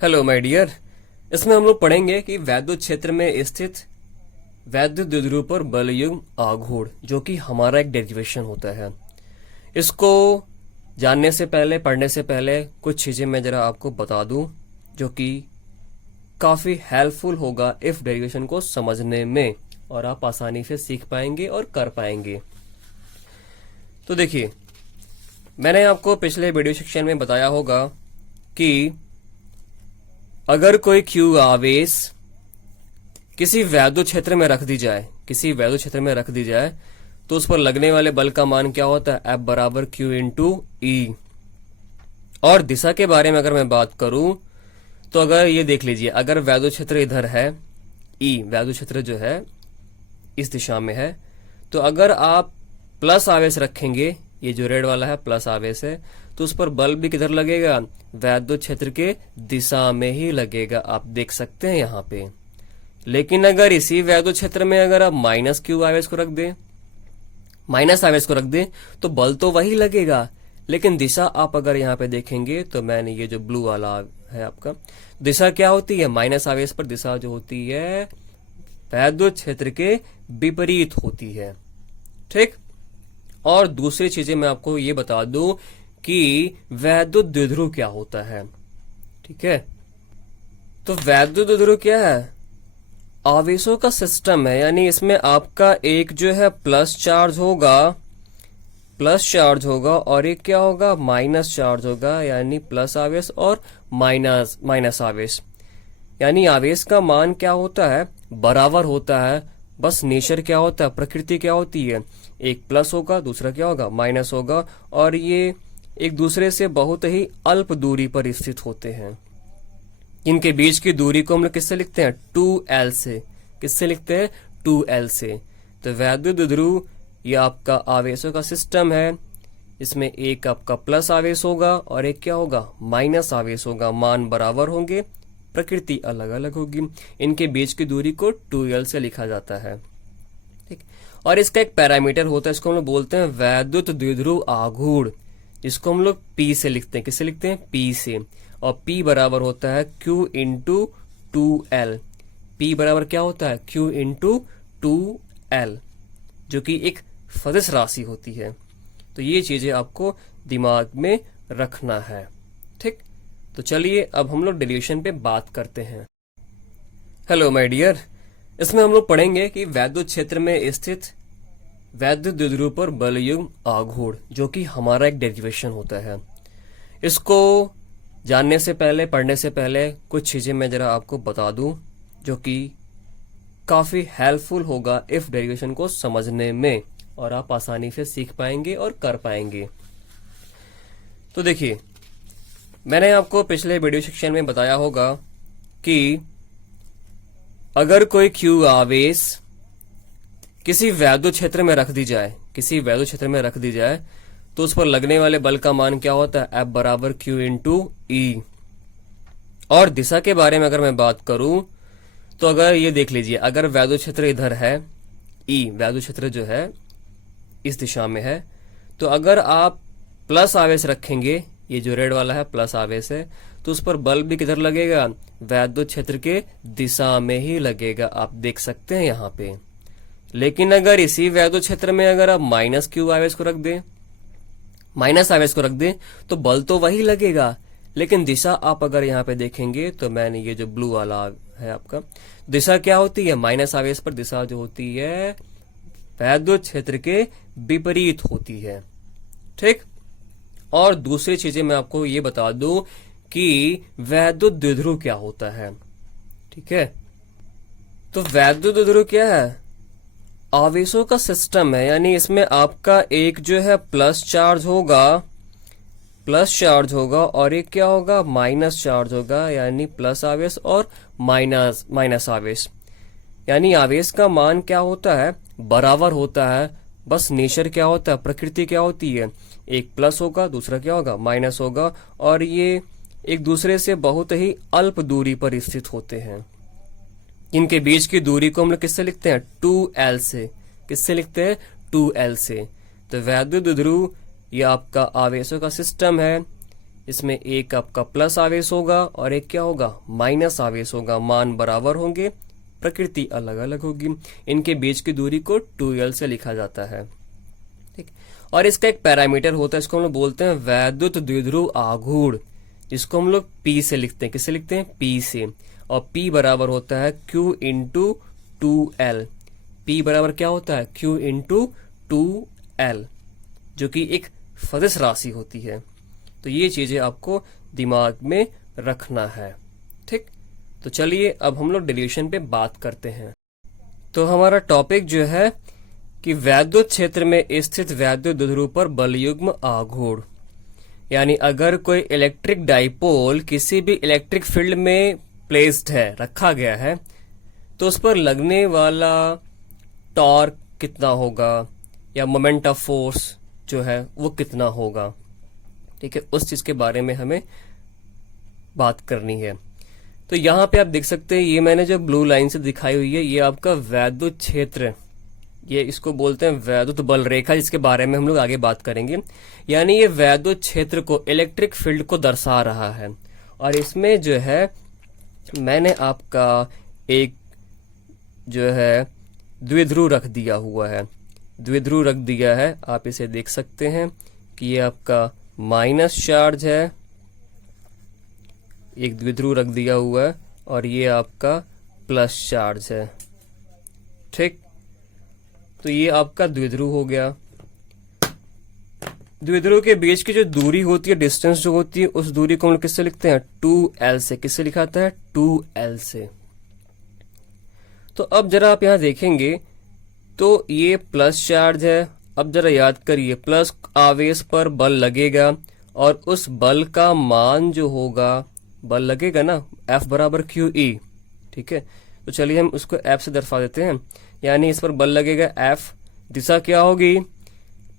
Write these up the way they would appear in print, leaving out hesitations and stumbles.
Hello my dear. इसमें हम लोग पढ़ेंगे कि वैद्युत क्षेत्र में स्थित वैद्युत द्विध्रुव पर बलयुग्म आघूर्ण, जो कि हमारा एक डेरिवेशन होता है। इसको जानने से पहले, पढ़ने से पहले कुछ चीजें मैं जरा आपको बता दूं, जो कि काफी हेल्पफुल होगा इफ डेरिवेशन को समझने में, और आप आसानी से सीख पाएंगे और कर पाएंगे। तो देखिए, मैंने आपको पिछले वीडियो सेक्शन में बताया होगा कि अगर कोई क्यू आवेश किसी वैद्युत क्षेत्र में रख दी जाए तो उस पर लगने वाले बल का मान क्या होता है? F बराबर Q इंटू ई। और दिशा के बारे में अगर मैं बात करूं तो अगर ये देख लीजिए, अगर वैद्युत क्षेत्र इधर है, ई वैद्युत क्षेत्र जो है इस दिशा में है, तो अगर आप प्लस आवेश रखेंगे, ये जो रेड वाला है प्लस आवेश है, तो उस पर बल भी किधर लगेगा? वैद्युत क्षेत्र के दिशा में ही लगेगा। आप देख सकते हैं यहाँ पे। लेकिन अगर इसी वैद्युत क्षेत्र में अगर आप माइनस आवेश को रख दें तो बल तो वही लगेगा, लेकिन दिशा आप अगर यहाँ पे देखेंगे तो मैंने ये जो ब्लू वाला है आपका, दिशा क्या होती है? माइनस आवेश पर दिशा जो होती है वैद्युत क्षेत्र के विपरीत होती है। ठीक। और दूसरी चीजें मैं आपको ये बता दूं कि वैद्युत द्विध्रुव क्या होता है। ठीक है, तो वैद्युत द्विध्रुव क्या है? आवेशों का सिस्टम है, यानी इसमें आपका एक जो है प्लस चार्ज होगा और एक क्या होगा? माइनस चार्ज होगा, यानी प्लस आवेश और माइनस आवेश। यानी आवेश का मान क्या होता है? बराबर होता है। बस नेचर क्या होता है, प्रकृति क्या होती है? एक प्लस होगा, दूसरा क्या होगा? माइनस होगा, और ये एक दूसरे से बहुत ही अल्प दूरी पर स्थित होते हैं। इनके बीच की दूरी को हम लोग किससे लिखते हैं? 2L से। किससे लिखते हैं? 2L से। तो वैद्युत द्विध्रुव ये आपका आवेशों का सिस्टम है। इसमें एक आपका प्लस आवेश होगा और एक क्या होगा? माइनस आवेश होगा। मान बराबर होंगे, प्रकृति अलग अलग होगी। इनके बीच की दूरी को 2L से लिखा जाता है। ठीक। और इसका एक पैरामीटर होता है, इसको हम लोग बोलते हैं वैद्युत द्विध्रुव आघूर्ण, जिसको हम लोग P से लिखते हैं। किससे लिखते हैं? P से। और P बराबर होता है Q इंटू 2L। P बराबर क्या होता है? Q इंटू 2L, जो कि एक सदिश राशि होती है। तो ये चीजें आपको दिमाग में रखना है। ठीक। तो चलिए अब हम लोग डेरिवेशन पे बात करते हैं। Hello my dear. इसमें हम लोग पढ़ेंगे कि वैद्युत क्षेत्र में स्थित वैद्युत द्विध्रुव पर बलयुग्म आघूर्ण, जो कि हमारा एक डेरिवेशन होता है। इसको जानने से पहले, पढ़ने से पहले कुछ चीजें मैं जरा आपको बता दूं, जो कि काफी हेल्पफुल होगा इफ डेरिवेशन को समझने में, और आप आसानी से सीख पाएंगे और कर पाएंगे। तो देखिए, मैंने आपको पिछले वीडियो सेक्शन में बताया होगा कि अगर कोई क्यू आवेश किसी वैद्युत क्षेत्र में रख दी जाए तो उस पर लगने वाले बल का मान क्या होता है? F बराबर Q इंटू ई। और दिशा के बारे में अगर मैं बात करूं तो अगर ये देख लीजिए, अगर वैद्युत क्षेत्र इधर है, ई वैद्युत क्षेत्र जो है इस दिशा में है, तो अगर आप प्लस आवेश रखेंगे, ये जो रेड वाला है प्लस आवेश है, तो उस पर बल भी किधर लगेगा? वैद्युत क्षेत्र के दिशा में ही लगेगा। आप देख सकते हैं यहाँ पे। लेकिन अगर इसी वैद्युत क्षेत्र में अगर आप माइनस आवेश को रख दें तो बल तो वही लगेगा, लेकिन दिशा आप अगर यहाँ पे देखेंगे तो मैंने ये जो ब्लू वाला है आपका, दिशा क्या होती है? माइनस आवेश पर दिशा जो होती है वैद्युत क्षेत्र के विपरीत होती है। ठीक। और दूसरी चीजें मैं आपको ये बता दूं कि वैद्युत द्विध्रुव क्या होता है। ठीक है, तो वैद्युत द्विध्रुव क्या है? आवेशों का सिस्टम है, यानी इसमें आपका एक जो है प्लस चार्ज होगा और एक क्या होगा? माइनस चार्ज होगा, यानी प्लस आवेश और माइनस आवेश। यानी आवेश का मान क्या होता है? बराबर होता है। बस नेचर क्या होता है, प्रकृति क्या होती है? एक प्लस होगा, दूसरा क्या होगा? माइनस होगा, और ये एक दूसरे से बहुत ही अल्प दूरी पर स्थित होते हैं। इनके बीच की दूरी को हम लोग किससे लिखते हैं? 2L से। किससे लिखते हैं? 2L से। तो वैद्युत द्विध्रुव ये आपका आवेशों का सिस्टम है। इसमें एक आपका प्लस आवेश होगा और एक क्या होगा, माइनस आवेश होगा। मान बराबर होंगे, प्रकृति अलग अलग होगी। इनके बीच की दूरी को 2l से लिखा जाता है। ठीक, और इसका एक पैरामीटर होता है, इसको हम लोग बोलते हैं वैद्युत द्विध्रुव आघूर्ण, जिसको हम लोग P से लिखते हैं। किससे लिखते हैं? P से। और P बराबर होता है Q इंटू 2l। P बराबर क्या होता है? Q इंटू 2l, जो कि एक सदिश राशि होती है। तो ये चीजें आपको दिमाग में रखना है। ठीक, तो चलिए अब हम लोग डेरिवेशन पे बात करते हैं। तो हमारा टॉपिक जो है कि वैद्युत क्षेत्र में स्थित वैद्युत द्विध्रुव पर बलयुग्म आघूर्ण, यानी अगर कोई इलेक्ट्रिक डाइपोल किसी भी इलेक्ट्रिक फील्ड में प्लेस्ड है, रखा गया है, तो उस पर लगने वाला टॉर्क कितना होगा या मोमेंट ऑफ फोर्स जो है वो कितना होगा। ठीक है, उस चीज के बारे में हमें बात करनी है। तो यहां पे आप देख सकते हैं, ये मैंने जो ब्लू लाइन से दिखाई हुई है, ये आपका वैद्युत क्षेत्र, ये इसको बोलते हैं वैद्युत बल रेखा, जिसके बारे में हम लोग आगे बात करेंगे। यानी ये वैद्युत क्षेत्र को, इलेक्ट्रिक फील्ड को दर्शा रहा है। और इसमें जो है मैंने आपका एक जो है द्विध्रुव रख दिया हुआ है, द्विध्रुव रख दिया है। आप इसे देख सकते हैं कि ये आपका माइनस चार्ज है, एक द्विध्रुव रख दिया हुआ है, और ये आपका प्लस चार्ज है। ठीक, तो ये आपका द्विध्रुव हो गया। द्विध्रुव के बीच की जो दूरी होती है, डिस्टेंस जो होती है, उस दूरी को हम लोग किससे लिखते हैं? 2l से। किससे लिखाता है? 2l से। तो अब जरा आप यहां देखेंगे तो ये प्लस चार्ज है। अब जरा याद करिए, प्लस आवेश पर बल लगेगा और उस बल का मान जो होगा, बल लगेगा ना, F बराबर QE। ठीक है, तो चलिए हम उसको F से दर्शा देते हैं। यानी इस पर बल लगेगा F, दिशा क्या होगी?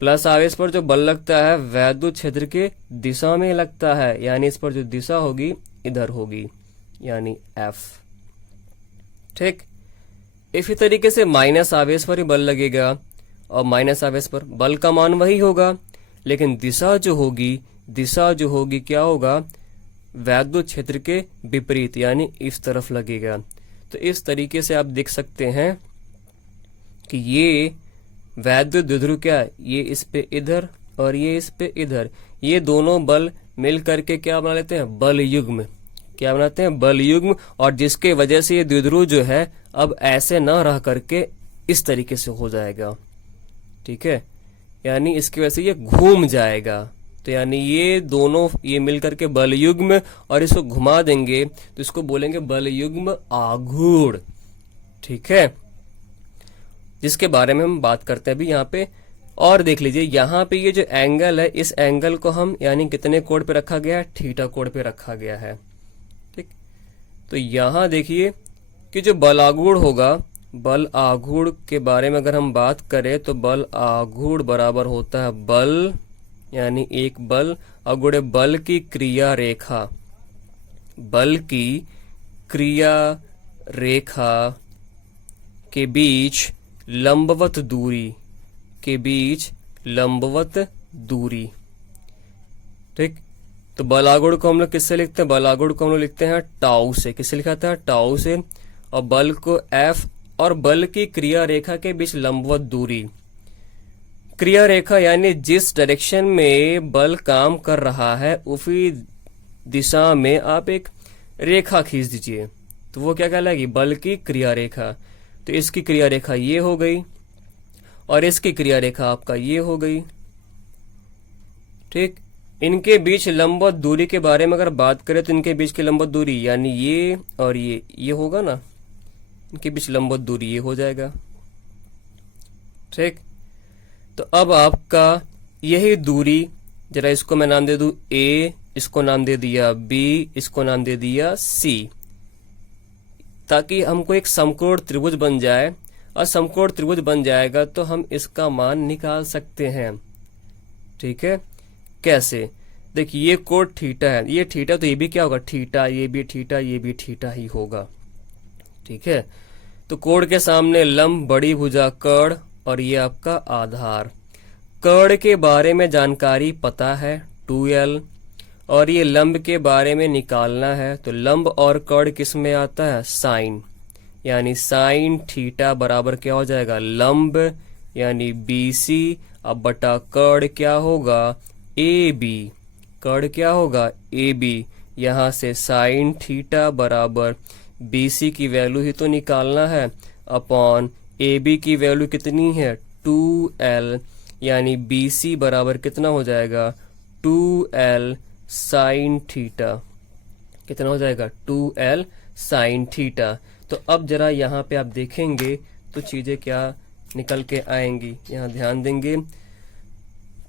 प्लस आवेश पर जो बल लगता है वैद्युत क्षेत्र के दिशा में लगता है, यानी इस पर जो दिशा होगी इधर होगी, यानी F। ठीक, इसी तरीके से माइनस आवेश पर ही बल लगेगा और माइनस आवेश पर बल का मान वही होगा, लेकिन दिशा जो होगी क्या होगा? वैद्युत क्षेत्र के विपरीत, यानी इस तरफ लगेगा। तो इस तरीके से आप देख सकते हैं कि ये वैद्युत द्विध्रुव क्या है, ये इस पे इधर और ये इस पे इधर, ये दोनों बल मिल करके क्या बना लेते हैं? बल युग्म। क्या बनाते हैं? बल युग्म। और जिसके वजह से ये द्विध्रुव जो है अब ऐसे न रह करके इस तरीके से हो जाएगा। ठीक है, यानी इसकी वजह से ये घूम जाएगा। तो यानी ये दोनों ये मिलकर के बल युग्म, और इसको घुमा देंगे तो इसको बोलेंगे बल युग्म आघूर्ण। ठीक है, जिसके बारे में हम बात करते हैं अभी यहाँ पे। और देख लीजिए यहाँ पे ये जो एंगल है, इस एंगल को हम यानी कितने कोण पे रखा गया है? थीटा कोण पे रखा गया है। ठीक, तो यहाँ देखिए कि जो बल आघूर्ण होगा, बल आघूर्ण के बारे में अगर हम बात करें तो बल आघूर्ण बराबर होता है बल, यानी एक बल अगुणे बल की क्रिया रेखा, बल की क्रिया रेखा के बीच लंबवत दूरी, के बीच लंबवत दूरी। ठीक, तो बल आघूर्ण को हम लोग किससे लिखते हैं? बल आघूर्ण को हम लोग लिखते हैं टाउ से। किससे लिखा था? टाउ से। और बल को F, और बल की क्रिया रेखा के बीच लंबवत दूरी, क्रिया रेखा यानी जिस डायरेक्शन में बल काम कर रहा है उसी दिशा में आप एक रेखा खींच दीजिए, तो वो क्या कहलाएगी? बल की क्रिया रेखा। तो इसकी क्रिया रेखा ये हो गई और इसकी क्रिया रेखा आपका ये हो गई। ठीक, इनके बीच लंबवत दूरी के बारे में अगर बात करें तो इनके बीच की लंबवत दूरी यानी ये और ये होगा ना, इनके बीच लंबवत दूरी ये हो जाएगा। ठीक, तो अब आपका यही दूरी, जरा इसको मैं नाम दे दूं A, इसको नाम दे दिया B, इसको नाम दे दिया C, ताकि हमको एक समकोण त्रिभुज बन जाए। और समकोण त्रिभुज बन जाएगा तो हम इसका मान निकाल सकते हैं। ठीक है, कैसे? देखिए ये कोण थीटा है, ये थीटा, तो ये भी क्या होगा? थीटा, ये भी थीटा, ये भी थीटा ही होगा। ठीक है, तो कोण के सामने लंब, बड़ी भुजा, कर्ण, और ये आपका आधार। कर्ण के बारे में जानकारी पता है 2l, और ये लंब के बारे में निकालना है, तो लंब और कर्ण किस में आता है, साइन, यानी साइन थीटा बराबर क्या हो जाएगा, लंब यानी BC अब बटा कर्ण क्या होगा, AB, कर्ण क्या होगा, AB। यहां से साइन थीटा बराबर BC की वैल्यू ही तो निकालना है अपॉन AB की वैल्यू कितनी है, 2L, यानी BC बराबर कितना हो जाएगा, 2L साइन थीटा, कितना हो जाएगा, 2L साइन थीटा। तो अब जरा यहाँ पे आप देखेंगे तो चीजें क्या निकल के आएंगी, यहाँ ध्यान देंगे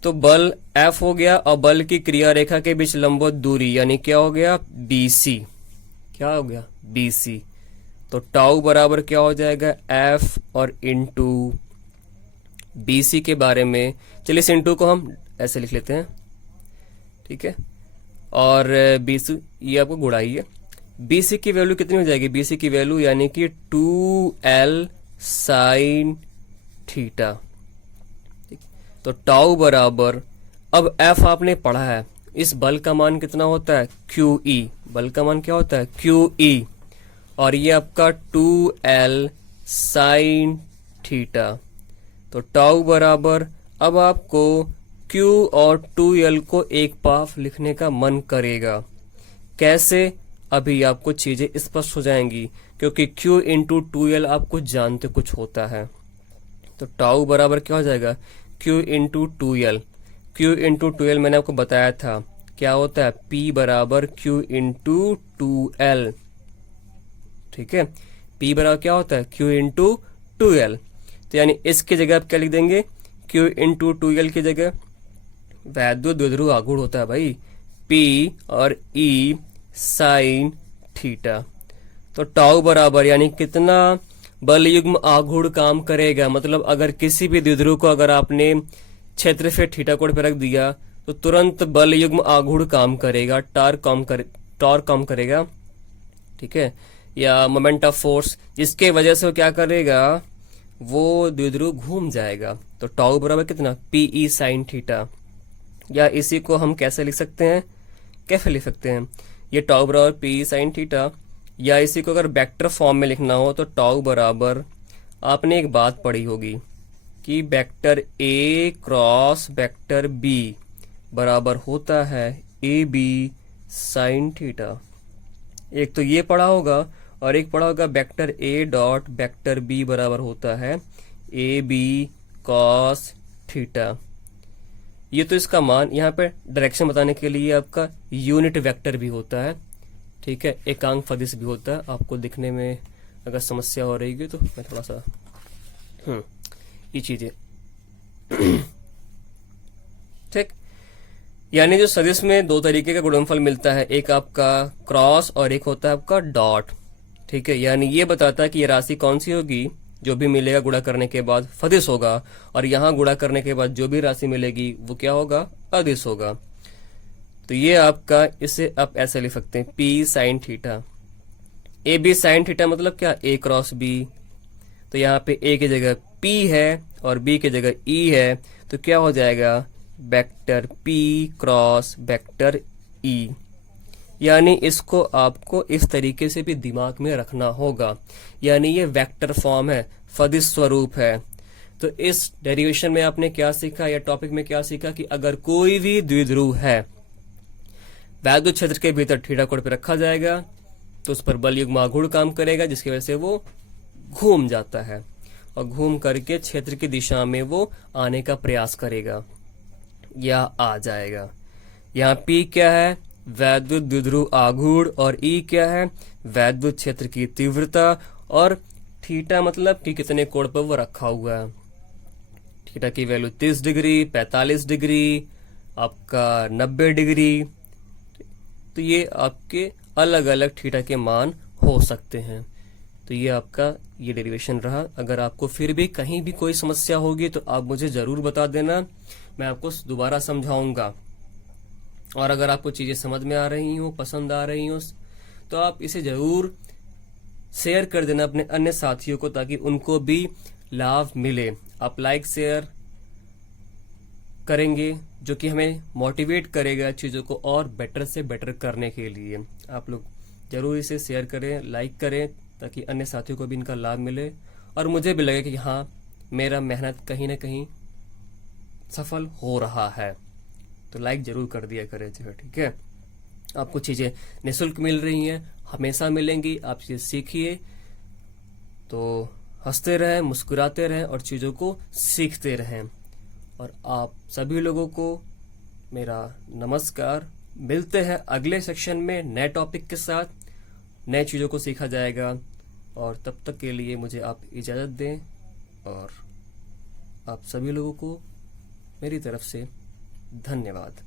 तो बल F हो गया और बल की क्रिया रेखा के बीच लंबवत दूरी यानी क्या हो गया, BC, क्या हो गया, BC। तो टाउ बराबर क्या हो जाएगा, F और इंटू BC के बारे में, चलिए इस इंटू को हम ऐसे लिख लेते हैं, ठीक है, और BC ये आपको गुड़ाई है। BC की वैल्यू कितनी हो जाएगी, BC की वैल्यू यानी कि 2L साइन थीटा। तो टाउ बराबर, अब F आपने पढ़ा है, इस बल का मान कितना होता है, QE, बल का मान क्या होता है, QE, और ये आपका 2L साइन थीटा। तो टाउ बराबर, अब आपको Q और 2L को एक पाव लिखने का मन करेगा, कैसे, अभी आपको चीजें स्पष्ट हो जाएंगी, क्योंकि Q इंटू 2L आप कुछ जानते कुछ होता है। तो टाउ बराबर क्या हो जाएगा, Q into 2L, Q into 2L मैंने आपको बताया था क्या होता है, P बराबर Q इंटू 2L, ठीक है, P बराबर क्या होता है, Q इंटू 2L। तो यानी इसकी जगह आप क्या लिख देंगे, Q इंटू 2L की जगह वैद्युत द्विध्रुव आघूर्ण होता है भाई, P और E साइन थीटा। तो टाउ बराबर यानी कितना बल युग्म आघूर्ण काम करेगा, मतलब अगर किसी भी द्विध्रुव को अगर आपने क्षेत्र से थीटा कोण पर रख दिया तो तुरंत बल युग्म आघूर्ण काम करेगा, टॉर्क काम करेगा, ठीक है, या मोमेंट ऑफ फोर्स, जिसके वजह से वो क्या करेगा, वो द्विध्रुव घूम जाएगा। तो टाउ बराबर कितना, PE साइन थीटा, या इसी को हम कैसे लिख सकते हैं, कैसे लिख सकते हैं, ये टाउ बराबर PE साइन थीटा, या इसी को अगर वेक्टर फॉर्म में लिखना हो तो टाउ बराबर, आपने एक बात पढ़ी होगी कि vector A cross vector B बराबर होता है AB साइन थीटा। एक तो ये पढ़ा होगा और एक पढ़ा होगा vector A dot vector B बराबर होता है AB कॉस थीटा। ये तो इसका मान, यहाँ पे डायरेक्शन बताने के लिए आपका यूनिट वेक्टर भी होता है, ठीक है, एकांक सदिश भी होता है। आपको दिखने में अगर समस्या हो रही है तो मैं थोड़ा सा ये चीजें ठीक, यानी जो सदिश में दो तरीके का गुणनफल मिलता है, एक आपका क्रॉस और एक होता है आपका डॉट, ठीक है, यानी ये बताता है कि ये राशि कौन सी होगी, जो भी मिलेगा गुणा करने के बाद सदिश होगा, और यहाँ गुणा करने के बाद जो भी राशि मिलेगी वो क्या होगा, अदिश होगा। तो ये आपका, इसे आप ऐसे लिख सकते हैं P sine theta, AB sine theta मतलब क्या, A क्रॉस B। तो यहाँ पे A की जगह P है और B की जगह E है, तो क्या हो जाएगा, vector P cross vector E। यानी इसको आपको इस तरीके से भी दिमाग में रखना होगा, यानी ये वेक्टर फॉर्म है, सदिश स्वरूप है। तो इस डेरिवेशन में आपने क्या सीखा, या टॉपिक में क्या सीखा, कि अगर कोई भी द्विध्रुव है वैद्युत क्षेत्र के भीतर थीटा कोण पे रखा जाएगा तो उस पर बल युग्म आघूर्ण काम करेगा, जिसकी वजह से वो घूम जाता है और घूम करके क्षेत्र की दिशा में वो आने का प्रयास करेगा या आ जाएगा। यहाँ P क्या है, वैद्युत द्विध्रुव आघूर्ण, और E क्या है, वैद्युत क्षेत्र की तीव्रता, और थीटा मतलब कि कितने कोण पर वो रखा हुआ है। थीटा की वैल्यू 30 डिग्री, 45 डिग्री, आपका 90 डिग्री। तो ये आपके अलग अलग थीटा के मान हो सकते हैं। तो ये आपका ये डेरिवेशन रहा। अगर आपको फिर भी कहीं भी कोई समस्या होगी तो आप मुझे जरूर बता देना, मैं आपको दोबारा समझाऊंगा। और अगर आपको चीजें समझ में आ रही हो, पसंद आ रही हो, तो आप इसे जरूर शेयर कर देना अपने अन्य साथियों को, ताकि उनको भी लाभ मिले। आप लाइक शेयर करेंगे जो कि हमें मोटिवेट करेगा चीज़ों को और बेटर से बेटर करने के लिए। आप लोग जरूर इसे शेयर करें, लाइक करें, ताकि अन्य साथियों को भी इनका लाभ मिले और मुझे भी लगे कि हाँ, मेरा मेहनत कहीं ना कहीं सफल हो रहा है। तो लाइक जरूर कर दिया करें जो है, ठीक है। आपको चीज़ें निःशुल्क मिल रही हैं, हमेशा मिलेंगी, आप चीज़ सीखिए। तो हंसते रहें, मुस्कुराते रहें और चीज़ों को सीखते रहें। और आप सभी लोगों को मेरा नमस्कार। मिलते हैं अगले सेक्शन में नए टॉपिक के साथ, नए चीज़ों को सीखा जाएगा। और तब तक के लिए मुझे आप इजाज़त दें और आप सभी लोगों को मेरी तरफ से धन्यवाद।